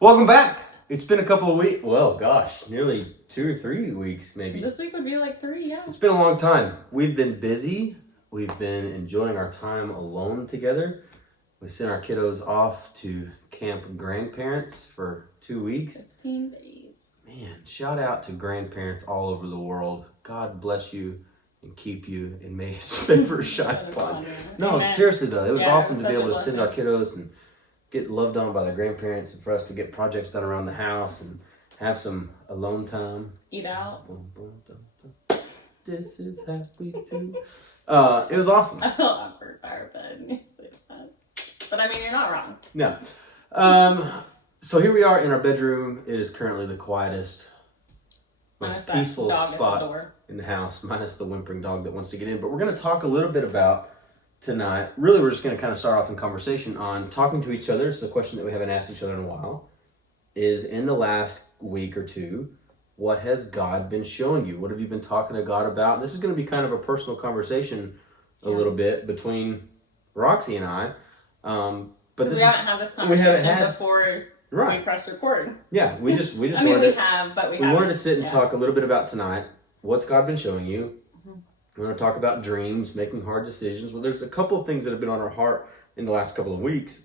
Welcome back. It's been a couple of weeks. Well, gosh, nearly 2 or 3 weeks, maybe. This week would be like 3, yeah. It's been a long time. We've been busy. We've been enjoying our time alone together. We sent our kiddos off to camp grandparents for 2 weeks. 15 days. Man, shout out to grandparents all over the world. God bless you and keep you, and may His favor shine upon you. No, Amen. seriously though, it was awesome to such be a able to send our blessing. kiddos and get loved on by their grandparents, and for us to get projects done around the house and have some alone time. Eat out. This is happy too. It was awesome. I feel awkward by our bed. when you say that. But I mean, you're not wrong. No. So here we are in our bedroom. It is currently the quietest, Minus most that peaceful dog at the spot door. in the house, minus the whimpering dog that wants to get in. But we're going to talk a little bit about tonight. Really, we're just going to kind of start off in conversation on talking to each other. It's a question that we haven't asked each other in a while. Is in the last week or two, what has God been showing you? What have you been talking to God about? This is going to be kind of a personal conversation a little bit between Roxy and I. But We this haven't had this we haven't conversation had- before right. we press record. Yeah, we just I mean, wanted we have, but we haven't. wanted to sit and Yeah. talk a little bit about tonight. What's God been showing you? Mhm. We want to talk about dreams, making hard decisions. Well, there's a couple of things that have been on our heart in the last couple of weeks.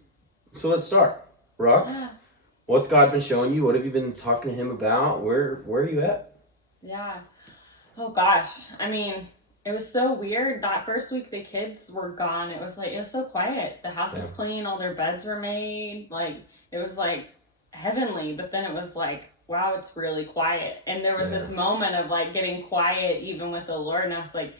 So let's start. Rox, Yeah. what's God been showing you? What have you been talking to Him about? Where are you at? Yeah. Oh gosh. I mean, it was so weird. That first week the kids were gone. It was so quiet. The house was Yeah. clean, all their beds were made. Like it was like heavenly, but then it was like, wow, it's really quiet. And there was this moment of like getting quiet even with the Lord, and I was like,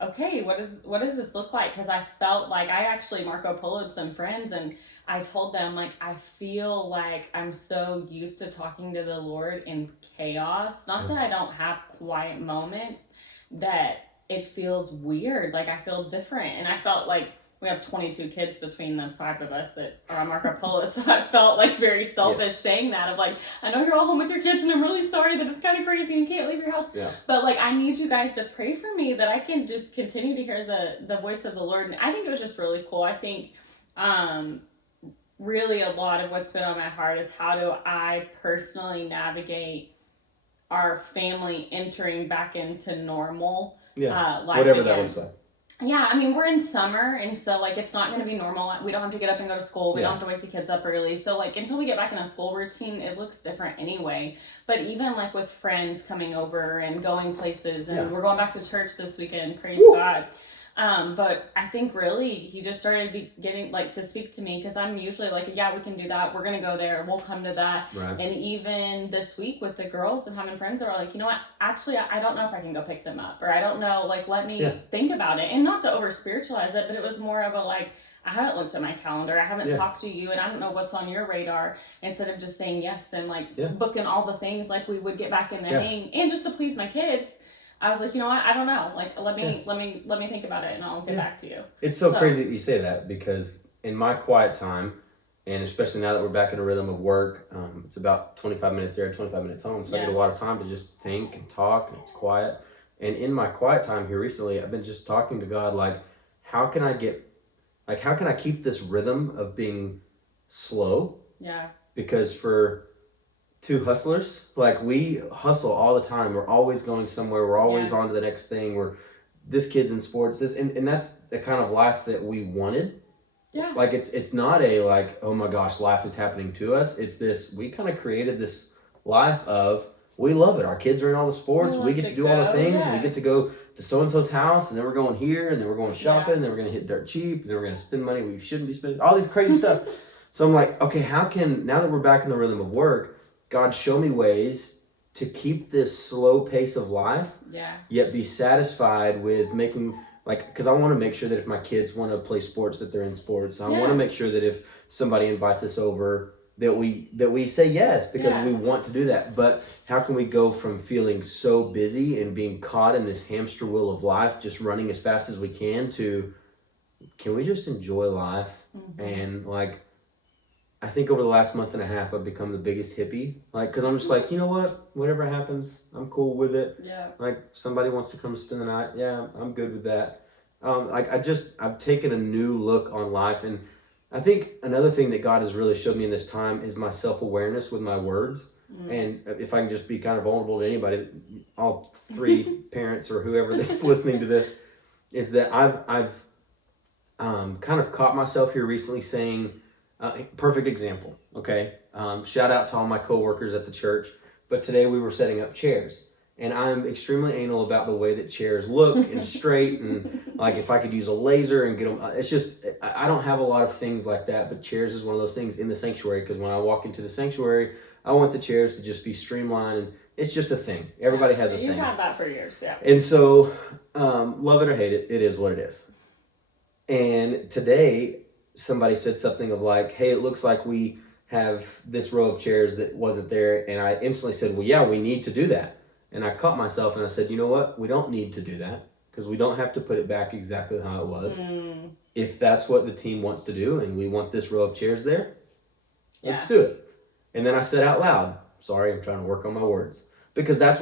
okay, what does this look like? Because I felt like I actually Marco Polo'd some friends, and I told them, like, I feel like I'm so used to talking to the Lord in chaos. Not that I don't have quiet moments, that it feels weird. Like, I feel different. And I felt like we have 22 kids between the 5 of us that are on Marco Polo. So I felt like very selfish saying that of like, I know you're all home with your kids and I'm really sorry that it's kind of crazy and you can't leave your house. Yeah. But like, I need you guys to pray for me that I can just continue to hear the voice of the Lord. And I think it was just really cool. I think, really a lot of what's been on my heart is how do I personally navigate our family entering back into normal life Whatever again. that looks like. Yeah, I mean, we're in summer, and so, like, it's not going to be normal. We don't have to get up and go to school. We Yeah. don't have to wake the kids up early. So, like, until we get back in a school routine, it looks different anyway. But even, like, with friends coming over and going places, and we're going back to church this weekend, praise God. But I think really he just started getting like to speak to me, because I'm usually like, yeah, we can do that. We're going to go there. We'll come to that. Right. And even this week with the girls and having friends that are like, you know what, actually, I don't know if I can go pick them up, or I don't know, like, let me think about it. And not to over spiritualize it, but it was more of a like, I haven't looked at my calendar. I haven't talked to you, and I don't know what's on your radar. Instead of just saying yes and like booking all the things like we would get back in the hang, and just to please my kids, I was like, you know what? I don't know. Like, let me think about it, and I'll get back to you. It's so crazy that you say that, because in my quiet time, and especially now that we're back in a rhythm of work, it's about 25 minutes there, 25 minutes home. So I get a lot of time to just think and talk, and it's quiet. And in my quiet time here recently, I've been just talking to God, like, how can I keep this rhythm of being slow? Yeah. Because for two hustlers, like, we hustle all the time. We're always going somewhere. We're always on to the next thing. This kid's in sports. And that's the kind of life that we wanted. Yeah. Like, it's not a like, oh my gosh, life is happening to us. It's this, we kind of created this life of, we love it. Our kids are in all the sports. We get to do all the things. We get to go to so-and-so's house, and then we're going here, and then we're going shopping, and then we're going to hit dirt cheap, and then we're going to spend money we shouldn't be spending. All these crazy stuff. So I'm like, okay, now that we're back in the rhythm of work, God, show me ways to keep this slow pace of life, yet be satisfied with making, like, because I want to make sure that if my kids want to play sports, that they're in sports. I want to make sure that if somebody invites us over, that we say yes, because we want to do that. But how can we go from feeling so busy and being caught in this hamster wheel of life, just running as fast as we can we just enjoy life? And like, I think over the last month and a half, I've become the biggest hippie. Like, because I'm just like, you know what? Whatever happens, I'm cool with it. Yeah. Like, somebody wants to come spend the night. Yeah, I'm good with that. I've taken a new look on life, and I think another thing that God has really showed me in this time is my self-awareness with my words. And if I can just be kind of vulnerable to anybody, all three parents or whoever that's listening to this, is that I've kind of caught myself here recently saying, perfect example, okay? Shout out to all my coworkers at the church, but today we were setting up chairs. And I'm extremely anal about the way that chairs look and straight, and like if I could use a laser and get them, it's just, I don't have a lot of things like that, but chairs is one of those things in the sanctuary, because when I walk into the sanctuary, I want the chairs to just be streamlined, and it's just a thing. Everybody has a thing. You've had that for years, yeah. And so, love it or hate it, it is what it is. And today, somebody said something of like, hey, it looks like we have this row of chairs that wasn't there, and I instantly said, well, yeah, we need to do that. And I caught myself and I said, you know what? We don't need to do that, because we don't have to put it back exactly how it was. If that's what the team wants to do and we want this row of chairs there, let's do it. And then I said out loud, sorry, I'm trying to work on my words. Because that's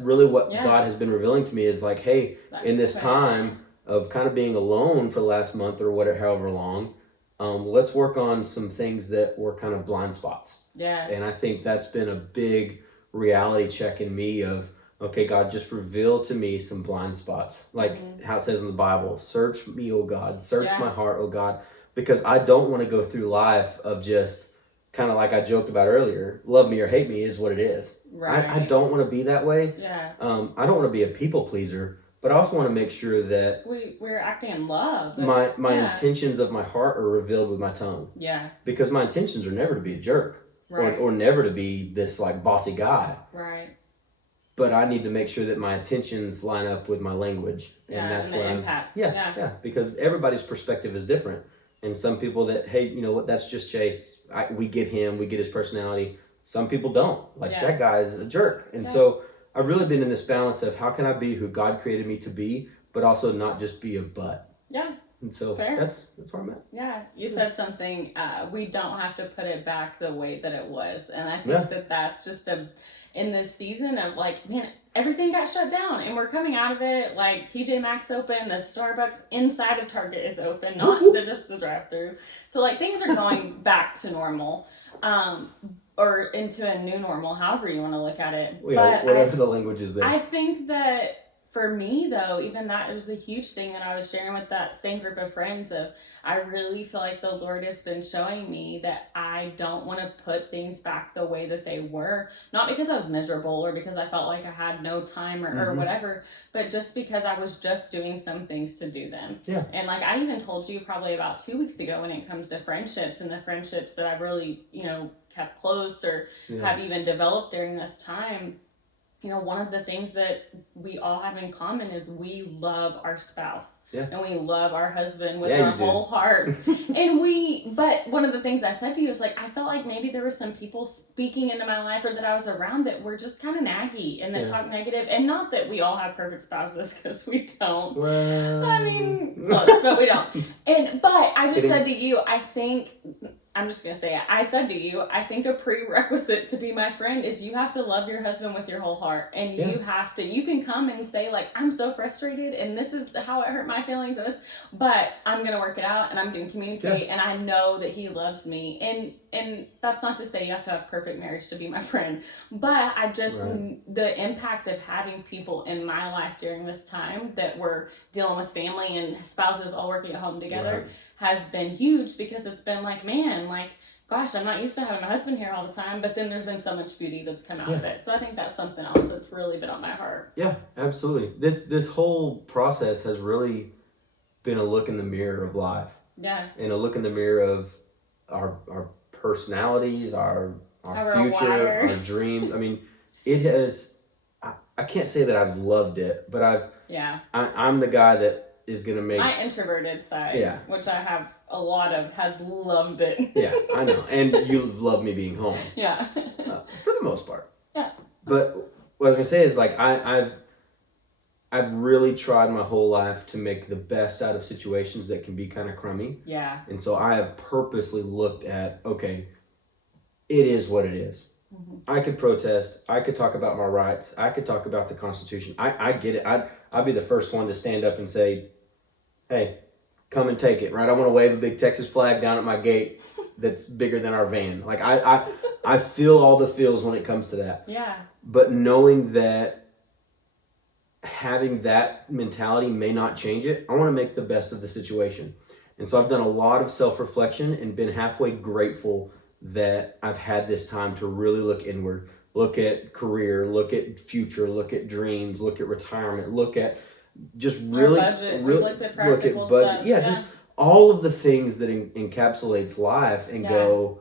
really what God has been revealing to me is like, hey, in this time of kind of being alone for the last month or whatever, however long, let's work on some things that were kind of blind spots. Yeah. And I think that's been a big reality check in me of, okay, God, just reveal to me some blind spots. Like how it says in the Bible, search me, oh God, search my heart, oh God, because I don't want to go through life of just kind of like I joked about earlier, love me or hate me is what it is. Right. I don't want to be that way. Yeah. I don't want to be a people pleaser, but I also want to make sure that we're acting in love. My intentions of my heart are revealed with my tone. Yeah. Because my intentions are never to be a jerk. Right. Or never to be this like bossy guy. Right. But I need to make sure that my intentions line up with my language. And that's what impact. Yeah. Because everybody's perspective is different. And some people that, hey, you know what, that's just Chase. We get him, we get his personality. Some people don't. Like that guy is a jerk. And so I've really been in this balance of how can I be who God created me to be, but also not just be a butt. Yeah. And so that's where I'm at. Yeah, you said something, we don't have to put it back the way that it was. And I think that's just in this season of like, man, everything got shut down and we're coming out of it. Like TJ Maxx open, the Starbucks inside of Target is open, not just the drive-through. So like things are going back to normal, or into a new normal, however you want to look at it. Yeah, whatever the language is there. I think that for me, though, even that was a huge thing that I was sharing with that same group of friends of, I really feel like the Lord has been showing me that I don't want to put things back the way that they were. Not because I was miserable or because I felt like I had no time or whatever, but just because I was just doing some things to do them. Yeah. And like I even told you probably about 2 weeks ago when it comes to friendships and the friendships that I've really, kept close or have even developed during this time. One of the things that we all have in common is we love our spouse and we love our husband with our whole heart. But one of the things I said to you is like, I felt like maybe there were some people speaking into my life or that I was around that were just kind of naggy and that talk negative. And not that we all have perfect spouses, because we don't. Well, I mean, close, but we don't. But I just said to you, I'm just going to say it. I said to you, I think a prerequisite to be my friend is you have to love your husband with your whole heart. And you can come and say like, I'm so frustrated and this is how it hurt my feelings but I'm going to work it out and I'm going to communicate and I know that he loves me. And that's not to say you have to have perfect marriage to be my friend, but I just, the impact of having people in my life during this time that were dealing with family and spouses all working at home together has been huge, because it's been like, man, like, gosh, I'm not used to having my husband here all the time, but then there's been so much beauty that's come out of it. So I think that's something else that's really been on my heart. Yeah, absolutely. This whole process has really been a look in the mirror of life. Yeah. And a look in the mirror of our personalities, our future, our dreams. I mean, it has, I can't say that I've loved it, but I'm the guy that is going to make my introverted side, which I have a lot of, has loved it. Yeah, I know. And you love me being home. Yeah. For the most part. Yeah. But what I was going to say is like, I've really tried my whole life to make the best out of situations that can be kind of crummy. Yeah. And so I have purposely looked at, okay, it is what it is. I could protest. I could talk about my rights. I could talk about the Constitution. I get it. I'd be the first one to stand up and say, hey, come and take it, right? I want to wave a big Texas flag down at my gate that's bigger than our van. Like I feel all the feels when it comes to that. Yeah. But knowing that having that mentality may not change it, I want to make the best of the situation. And so I've done a lot of self-reflection and been halfway grateful that I've had this time to really look inward, look at career, look at future, look at dreams, look at retirement, look at just really, budget. really looked at practical look at budget. stuff. Yeah, just all of the things that encapsulates life and go,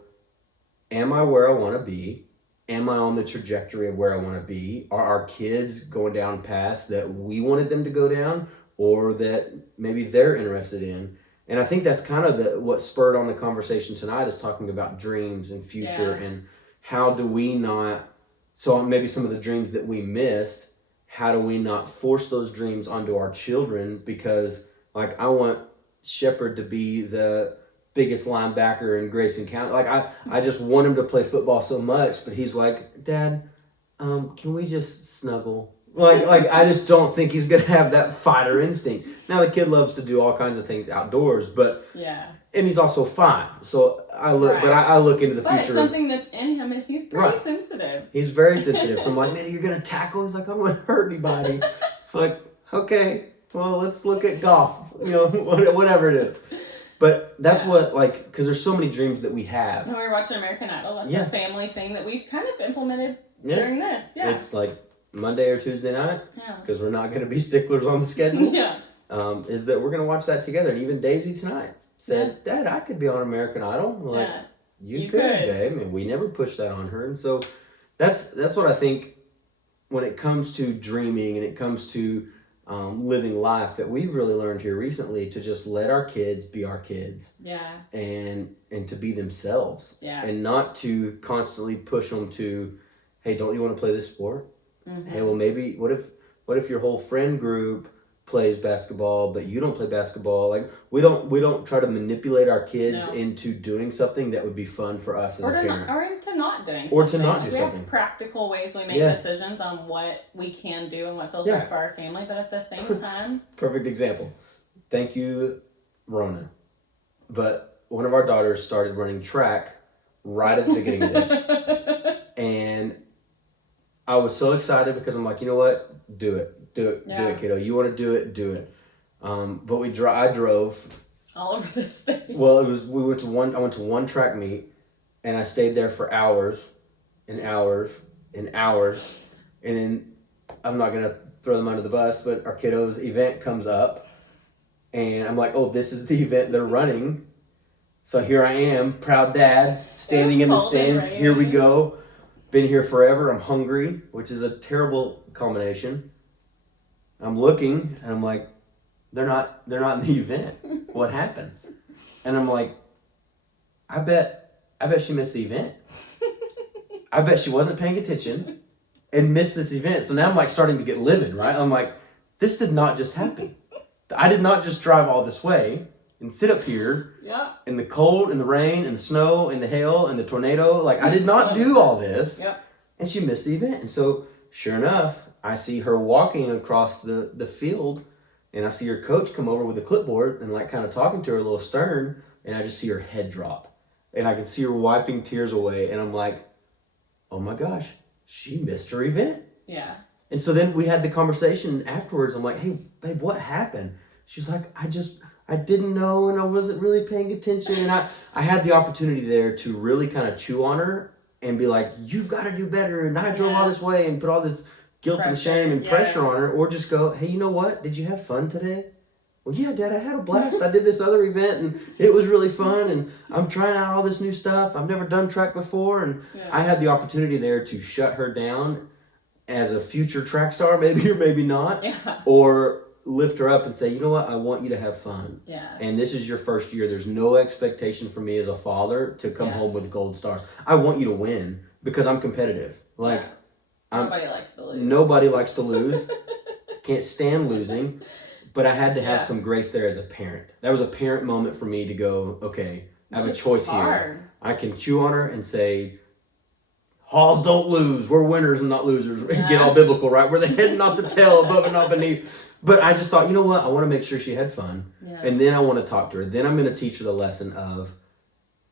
am I where I want to be? Am I on the trajectory of where I want to be? Are our kids going down paths that we wanted them to go down or that maybe they're interested in? And I think that's kind of what spurred on the conversation tonight is talking about dreams and future and how do we not, so maybe some of the dreams that we missed, how do we not force those dreams onto our children? Because like I want Shepard to be the biggest linebacker in Grayson County. Like I just want him to play football so much, but he's like, Dad, can we just snuggle? Like I just don't think he's gonna have that fighter instinct. Now the kid loves to do all kinds of things outdoors, but and he's also 5. So I look, but I look into the future. But something that's in him is he's pretty sensitive. He's very sensitive. So I'm like, man, you're gonna tackle? He's like, I'm gonna hurt anybody. It's like, okay, well, let's look at golf. You know, whatever it is. But that's what, like, because there's so many dreams that we have. When we were watching American Idol, that's a family thing that we've kind of implemented during this. Yeah. It's like Monday or Tuesday night, because we're not going to be sticklers on the schedule. Is that we're going to watch that together. And even Daisy tonight said, Dad, I could be on American Idol. I'm like, you could, babe. And we never pushed that on her. And so that's what I think when it comes to dreaming and it comes to living life that we've really learned here recently to just let our kids be our kids. And to be themselves. And not to constantly push them to, hey, don't you want to play this sport? Hey, well, maybe what if your whole friend group plays basketball but you don't play basketball? Like we don't try to manipulate our kids into doing something that would be fun for us as a parent. Or into not doing something. Or to not do something. We have practical ways we make decisions on what we can do and what feels right for our family, but at the same time. Perfect example. Thank you, Rona. But one of our daughters started running track right at the beginning of this. And I was so excited because I'm like, you know what? Do it, kiddo. You want to do it. But I drove all over the state. Well, I went to one track meet, and I stayed there for hours, and hours, and hours, and then I'm not gonna throw them under the bus, but our kiddos' event comes up, and I'm like, oh, this is the event they're running. So here I am, proud dad, standing in the stands. Here we go. Been here forever. I'm hungry, which is a terrible combination. I'm looking and I'm like, they're not in the event. What happened? And I'm like, I bet she missed the event. I bet she wasn't paying attention and missed this event. So now I'm like starting to get livid, right? I'm like, this did not just happen. I did not just drive all this way and sit up here in the cold and the rain and the snow and the hail and the tornado. Like I did not do all this. And she missed the event. And so sure enough, I see her walking across the field, and I see her coach come over with a clipboard and like kind of talking to her a little stern, and I just see her head drop. And I can see her wiping tears away, and I'm like, oh my gosh, she missed her event. And so then we had the conversation afterwards. I'm like, hey, babe, what happened? She's like, I didn't know, and I wasn't really paying attention. And I had the opportunity there to really kind of chew on her and be like, you've got to do better. And I drove all this way and put all this guilt and shame and pressure on her. Or just go, hey, you know what? Did you have fun today? Well, yeah, Dad, I had a blast. I did this other event and it was really fun. And I'm trying out all this new stuff. I've never done track before. And I had the opportunity there to shut her down as a future track star, maybe or maybe not. Or lift her up and say, you know what, I want you to have fun. And this is your first year. There's no expectation for me as a father to come home with gold stars. I want you to win because I'm competitive. Like, nobody likes to lose. Nobody likes to lose. Can't stand losing. But I had to have some grace there as a parent. That was a parent moment for me to go, okay, I have a choice here. I can chew on her and say, Halls don't lose. We're winners and not losers. Get all biblical, right? We're the head and not the tail, above and not beneath. But I just thought, you know what? I want to make sure she had fun. Yeah. And then I want to talk to her. Then I'm going to teach her the lesson of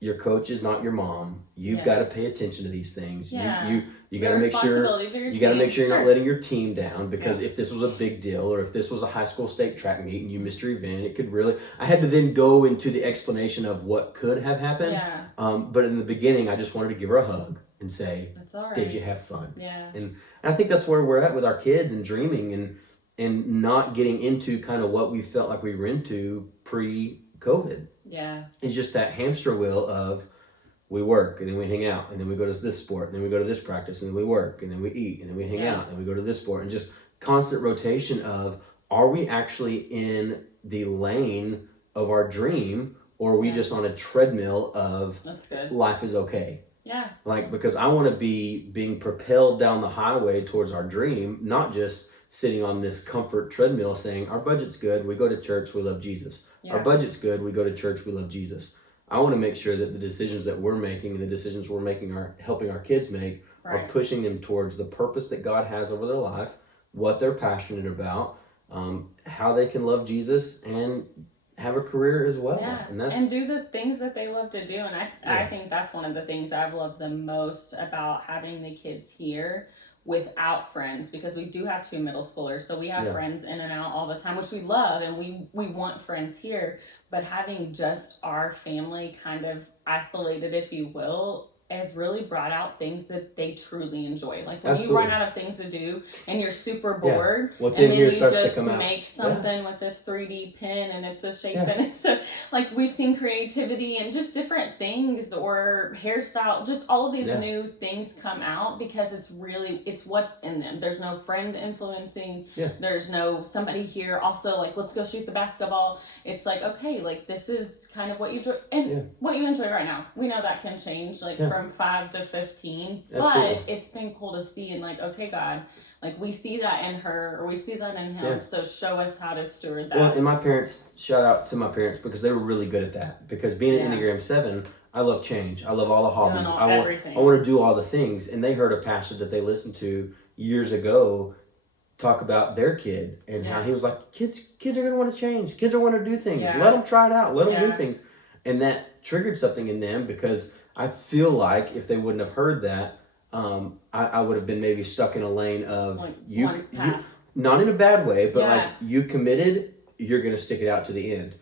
your coach is not your mom. You've got to pay attention to these things. Yeah. You got to make sure you're not letting your team down, because if this was a big deal, or if this was a high school state track meet and you missed your event, it could really. I had to then go into the explanation of what could have happened. Yeah. But in the beginning, I just wanted to give her a hug and say, "That's all right. Did you have fun?" Yeah. And I think that's where we're at with our kids and dreaming and not getting into kind of what we felt like we were into pre-COVID. Yeah. It's just that hamster wheel of we work and then we hang out and then we go to this sport and then we go to this practice and then we work and then we eat and then we hang out and then we go to this sport, and just constant rotation of, are we actually in the lane of our dream, or are we just on a treadmill of that's good. Life is okay? Yeah. Like, because I want to be being propelled down the highway towards our dream, not just sitting on this comfort treadmill saying our budget's good, we go to church, we love Jesus. Our budget's good, we go to church, we love Jesus. I want to make sure that the decisions that we're making and the decisions we're making are helping our kids make are pushing them towards the purpose that God has over their life, what they're passionate about, how they can love Jesus and have a career as well. Yeah. And do the things that they love to do. And I think that's one of the things I've loved the most about having the kids here without friends, because we do have 2 middle schoolers, so we have friends in and out all the time, which we love, and we want friends here, but having just our family kind of isolated, if you will, has really brought out things that they truly enjoy. Like when you run out of things to do and you're super bored, what's and in then here you starts to just come out. make something with this 3D pen and it's a shape and it's a, like, we've seen creativity and just different things, or hairstyle, just all of these new things come out because it's what's in them. There's no friend influencing. There's no somebody here also like, let's go shoot the basketball. It's like, okay, like this is kind of what you enjoy, and what you enjoy right now. We know that can change, like from 5 to 15, but it's been cool to see, and like, okay, God, like we see that in her, or we see that in him, so show us how to steward that. Well, and my parents, shout out to my parents, because they were really good at that, because being an Enneagram 7, I love change. I love all the hobbies. I want to do all the things, and they heard a pastor that they listened to years ago talk about their kid and how he was like, kids are going to want to change. Kids are going to do things. Let them try it out. Let them do things. And that triggered something in them, because I feel like if they wouldn't have heard that, I would have been maybe stuck in a lane of like you not in a bad way, but like you committed, you're going to stick it out to the end.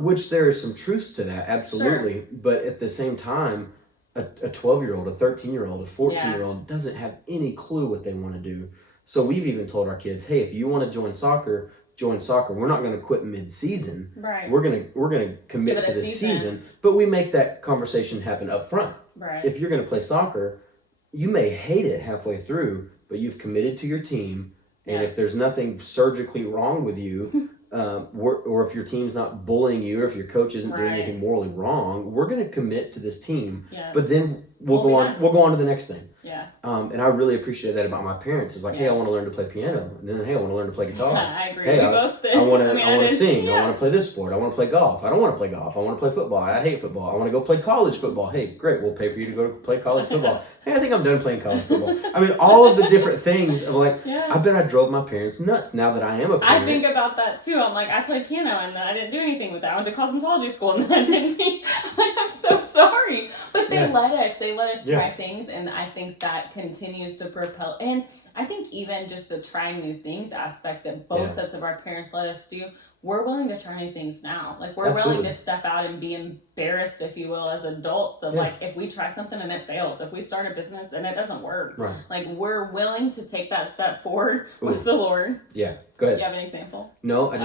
Which there is some truths to that, absolutely. Sure. But at the same time, a 12-year-old, a 13-year-old, a 14-year-old doesn't have any clue what they want to do. So we've even told our kids, hey, if you want to join soccer, join soccer. We're not going to quit mid-season. Right. We're gonna commit to the season, but we make that conversation happen up front. Right. If you're going to play soccer, you may hate it halfway through, but you've committed to your team, and if there's nothing surgically wrong with you, or if your team's not bullying you, or if your coach isn't doing anything morally wrong, we're going to commit to this team. Yeah. But then we'll go on to the next thing. Yeah. And I really appreciate that about my parents. It's like, hey, I want to learn to play piano, and then hey, I want to learn to play guitar. I agree. Hey, we both did. I want to sing. I want to play this sport. I want to play golf. I don't want to play golf. I want to play football. I hate football. I want to go play college football. Hey, great. We'll pay for you to go to play college football. Hey, I think I'm done playing college football. I mean, all of the different things of like, I bet I drove my parents nuts now that I am a parent. I think about that too. I'm like, I played piano and I didn't do anything with that. I went to cosmetology school and that didn't mean, I'm so sorry. But they let us try things, and I think that continues to propel. And I think even just the trying new things aspect that both sets of our parents let us do, we're willing to try new things now. Like we're willing to step out and be embarrassed, if you will, as adults of like, if we try something and it fails, if we start a business and it doesn't work, like we're willing to take that step forward with the Lord. Yeah, go ahead. You have an example? No, I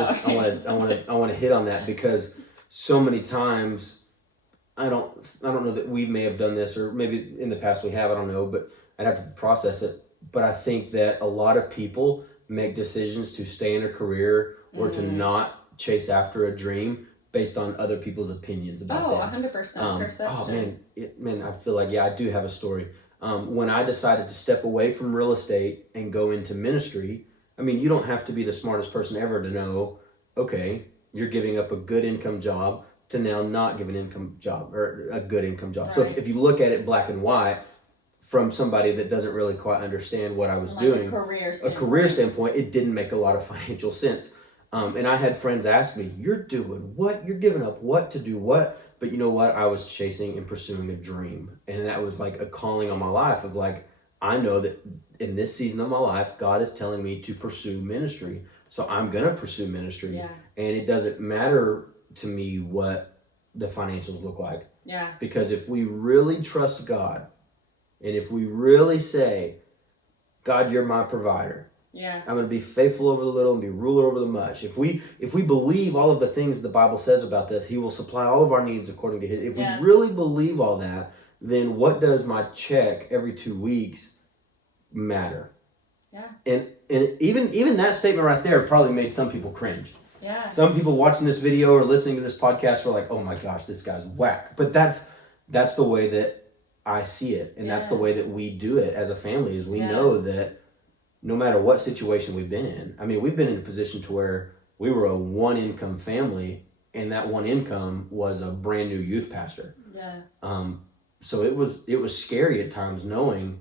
want to hit on that, because so many times I don't know that we may have done this, or maybe in the past we have, I don't know, but I'd have to process it. But I think that a lot of people make decisions to stay in a career or to not chase after a dream based on other people's opinions about them. 100% perception. Oh man, I feel like, I do have a story. When I decided to step away from real estate and go into ministry, I mean, you don't have to be the smartest person ever to know, okay, you're giving up a good income job to now not give an income job, or a good income job. Right. So if you look at it black and white, from somebody that doesn't really quite understand what I was Like doing. a career standpoint, It didn't make a lot of financial sense. And I had friends ask me, "You're doing what? You're giving up what to do what?" But you know what? I was chasing and pursuing a dream, and that was like a calling on my life of like, I know that in this season of my life, God is telling me to pursue ministry, so I'm gonna pursue ministry, yeah, and it doesn't matter to me what the financials look like, yeah, because if we really trust God, and if we really say, God, you're my provider. yeah, I'm going to be faithful over the little and be ruler over the much. If we believe all of the things the Bible says about this, He will supply all of our needs according to His. If we really believe all that, then what does my check every 2 weeks matter? Yeah. And even that statement right there probably made some people cringe. Yeah. Some people watching this video or listening to this podcast were like, "Oh my gosh, this guy's whack." But that's the way that I see it, and that's the way that we do it as a family. Is we know that no matter what situation we've been in. I mean, we've been in a position to where we were a one income family, and that one income was a brand new youth pastor. Yeah. So it was scary at times knowing.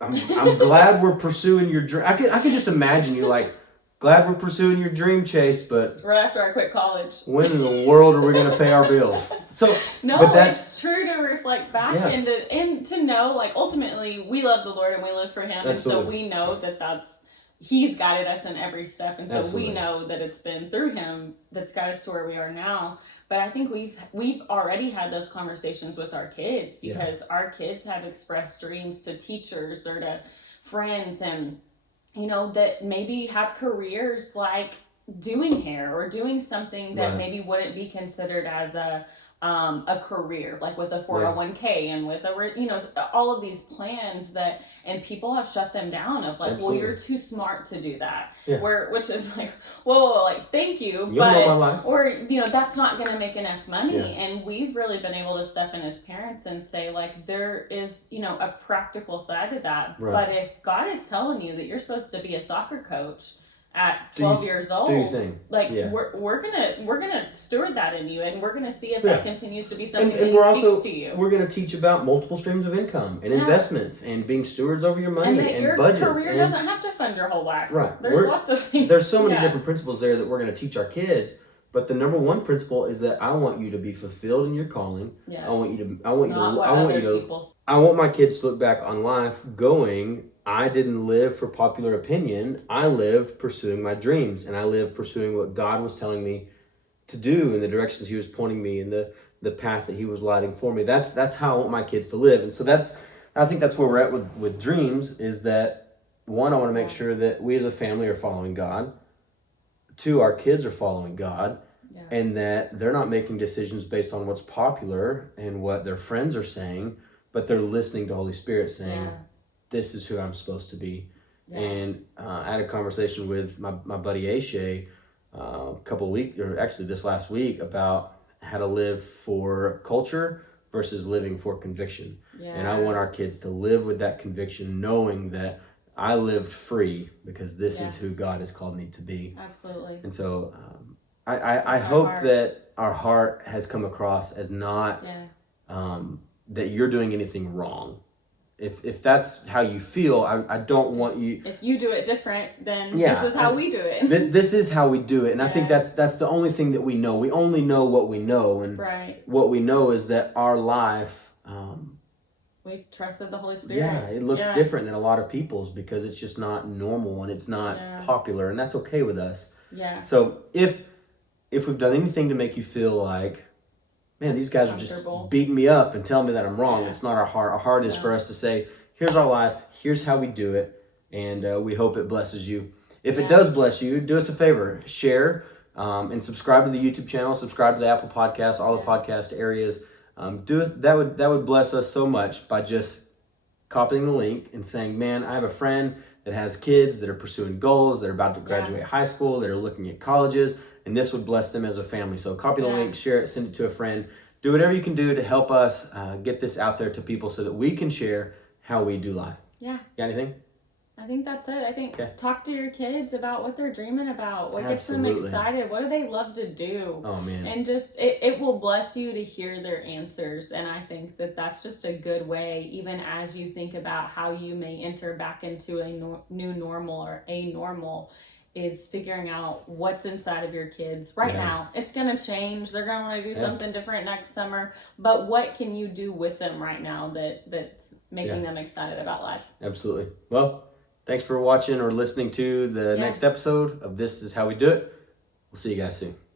I'm glad we're pursuing your dream. I could just imagine you like, glad we're pursuing your dream, Chase, but right after I quit college, when in the world are we going to pay our bills? So no, but it's true to reflect back and to know, like, ultimately we love the Lord and we live for Him. Absolutely. And so we know that He's guided us in every step, and so we know that it's been through Him that's got us to where we are now. But I think we've already had those conversations with our kids, because our kids have expressed dreams to teachers or to friends, and that maybe have careers like doing hair or doing something that maybe wouldn't be considered as a career, like with a 401k and with all of these plans and people have shut them down of like, well, you're too smart to do that. Which is like, whoa, like, thank you, but or that's not going to make enough money. And we've really been able to step in as parents and say, like, there is a practical side to that. But if God is telling you that you're supposed to be a soccer coach at 12 years old, we're gonna steward that in you, and we're gonna see if that continues to be something that He speaks to you. We're gonna teach about multiple streams of income and investments and being stewards over your money and your budgets. Your career doesn't have to fund your whole life. Right. There's lots of things. There's so many different principles there that we're gonna teach our kids. But the number one principle is that I want you to be fulfilled in your calling. I want my kids to look back on life going, I didn't live for popular opinion. I lived pursuing my dreams, and I lived pursuing what God was telling me to do in the directions He was pointing me in the path that He was lighting for me. That's how I want my kids to live. And so I think that's where we're at with dreams, is that one, I want to make sure that we as a family are following God. Two, our kids are following God, and that they're not making decisions based on what's popular and what their friends are saying, but they're listening to Holy Spirit saying, this is who I'm supposed to be. And I had a conversation with my buddy Ashay a couple of weeks, or actually this last week, about how to live for culture versus living for conviction. And I want our kids to live with that conviction, knowing that I lived free because this is who God has called me to be. Absolutely. And so I hope that our heart has come across as not that you're doing anything wrong. If that's how you feel, I don't want you... If you do it different, then this is how we do it. This is how we do it. And I think that's the only thing that we know. We only know what we know. And what we know is that our life... we trusted the Holy Spirit. Yeah, it looks different than a lot of people's because it's just not normal and it's not popular. And that's okay with us. Yeah. So if we've done anything to make you feel like... man, these guys are just beating me up and telling me that I'm wrong. It's not our heart. Our heart is for us to say, here's our life, here's how we do it, and we hope it blesses you. If it does bless you, do us a favor. Share and subscribe to the YouTube channel, subscribe to the Apple Podcasts, all the podcast areas. That would bless us so much by just copying the link and saying, man, I have a friend that has kids that are pursuing goals, that are about to graduate high school, that are looking at colleges, and this would bless them as a family. So copy the link, share it, send it to a friend. Do whatever you can do to help us get this out there to people so that we can share how we do life. Yeah. Got anything? I think that's it. I think Okay. talk to your kids about what they're dreaming about, what gets them Absolutely. excited, what do they love to do. Oh man. And just, it will bless you to hear their answers. And I think that that's just a good way, even as you think about how you may enter back into a new normal or a normal, is figuring out what's inside of your kids right now. It's going to change. They're going to want to do something different next summer. But what can you do with them right now that's making them excited about life? Absolutely. Well, thanks for watching or listening to the next episode of This Is How We Do It. We'll see you guys soon.